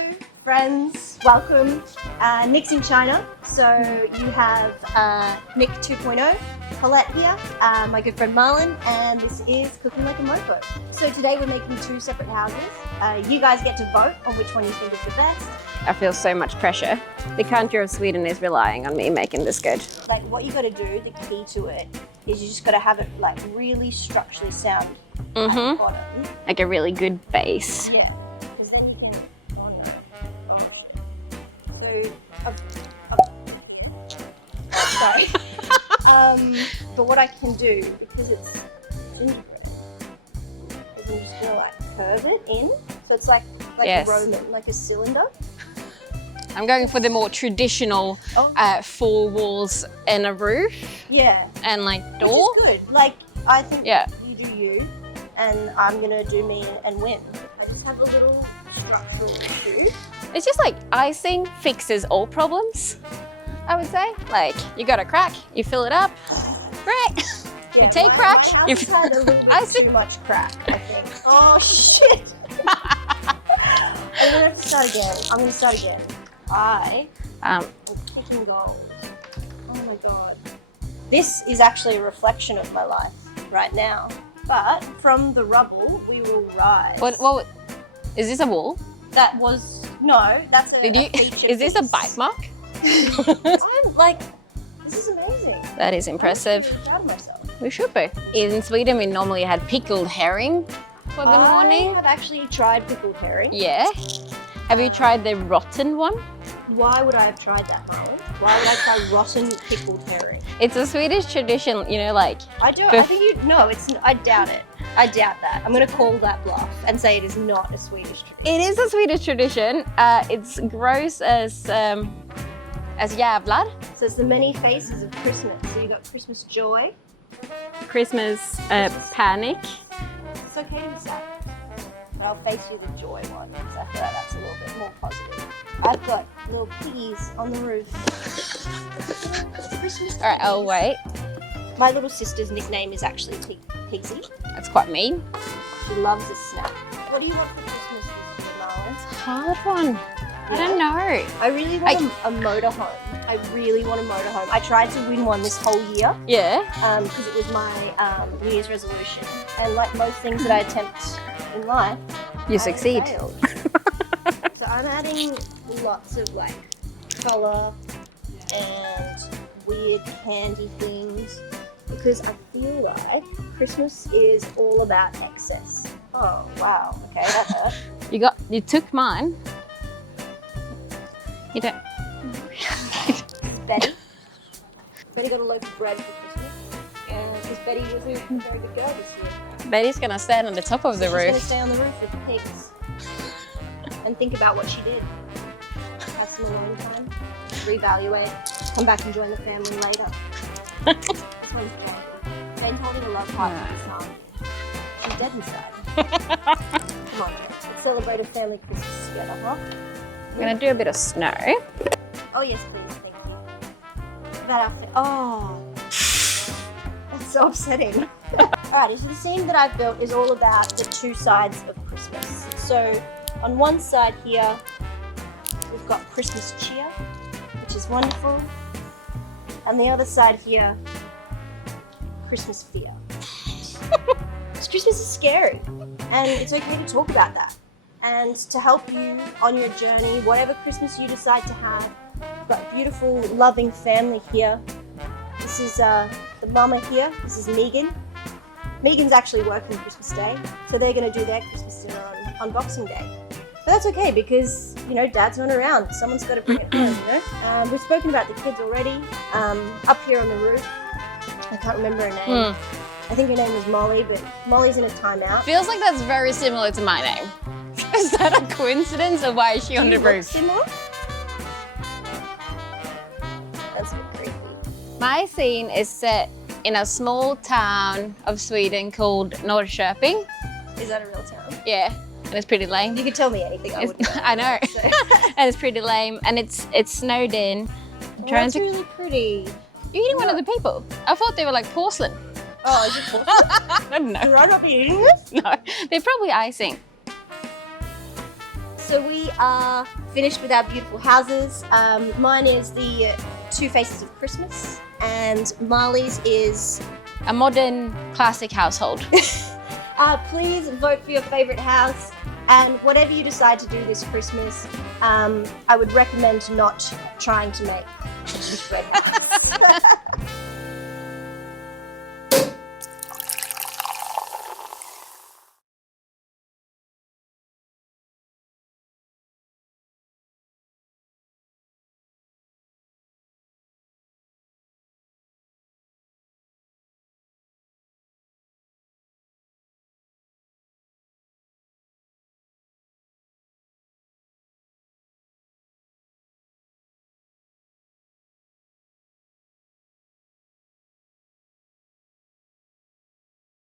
Hello, friends. Welcome. Nick's in China. So you have Nick 2.0, Colette here, my good friend Malin, and this is Cooking Like a Mofo. So today we're making two separate houses. You guys get to vote on which one you think is the best. I feel so much pressure. The country of Sweden is relying on me making this good. Like what you got to do, the key to it, is you just got to have it like really structurally sound at the bottom. Like a really good base. Yeah, because then you can. Oh no! Gosh. Sorry. But what I can do, because it's gingerbread, is I'm just gonna like curve it in, so it's like yes. a Roman, like a cylinder. I'm going for the more traditional 4 walls and a roof. Yeah. And like door. Which is good. Like I think yeah. you do you, and I'm gonna do me and win. I just have a little structural issue. It's just like icing fixes all problems, I would say. Like you got a crack, you fill it up, great. Yeah, you take crack, you had a little bit too much crack, I think. Oh shit! I'm gonna have to start again. I'm gonna start again. I am picking gold. Oh my god. This is actually a reflection of my life right now. But from the rubble, we will rise. What is this a wall? That was, no, that's a feature. Is this a bite mark? I'm like, this is amazing. That is impressive. I'm proud of myself. We should be. In Sweden, we normally had pickled herring for the morning. I have actually tried pickled herring. Yeah. Have you tried the rotten one? Why would I have tried that, Malin? Why would I try rotten pickled herring? It's a Swedish tradition, you know, like... I think you... No, I doubt it. I doubt that. I'm going to call that bluff and say it is not a Swedish tradition. It is a Swedish tradition. It's gross as jävlar. So it's the many faces of Christmas. So you got Christmas joy. Christmas panic. It's okay to be sad. But I'll face you the joy one, because I feel like that's a little bit more positive. I've got little piggies on the roof. It's Christmas. All right, I'll wait. My little sister's nickname is actually Pigsy. That's quite mean. She loves a snack. What do you want for Christmas this year, Malin? It's a hard one. Yeah. I don't know. I really want a motorhome. I really want a motorhome. I tried to win one this whole year. Yeah. Because it was my New Year's resolution. And like most things that I attempt in life, you succeed. So I'm adding lots of like colour and weird candy things because I feel like Christmas is all about excess. Oh wow, okay, that hurt. You took mine. You don't. Betty. Betty got a loaf of bread for Christmas. Because Betty was a very good girl this year. Betty's gonna stand on the top of the roof. She's gonna stay on the roof with the pigs and think about what she did. Have some alone time, reevaluate, come back and join the family later. That's what he's trying to do. Jane's holding a love heart for his son. She's dead inside. Come on, let's celebrate a family Christmas together, huh? I'm gonna do a bit of snow. Oh yes, please, thank you. That outfit. Oh. That's so upsetting. Alright, so the scene that I've built is all about the two sides of Christmas. So on one side here, we've got Christmas cheer, which is wonderful. And the other side here, Christmas fear. Because Christmas is scary, and it's okay to talk about that. And to help you on your journey, whatever Christmas you decide to have, we've got a beautiful, loving family here. This is the mama here. This is Megan. Megan's actually working Christmas Day, so they're going to do their Christmas dinner on Boxing Day. But that's okay because, you know, Dad's not around. Someone's got to bring it home, you know? We've spoken about the kids already. Up here on the roof, I can't remember her name. I think her name was Molly, but Molly's in a timeout. Feels like that's very similar to my name. Is that a coincidence, or why is she on the roof? Similar? That's a bit creepy. My scene is set in a small town of Sweden called Norrköping. Is that a real town? Yeah, and it's pretty lame. You could tell me anything, I wouldn't know. I know. So. And it's pretty lame, and it's snowed in. That's really pretty. You're eating one of the people. I thought they were like porcelain. Oh, is it porcelain? I don't know. Should I not be eating this? No, they're probably icing. so we are finished with our beautiful houses. Mine is the Two Faces of Christmas, and Marley's is... A modern classic household. Please vote for your favorite house, and whatever you decide to do this Christmas, I would recommend not trying to make gingerbread house.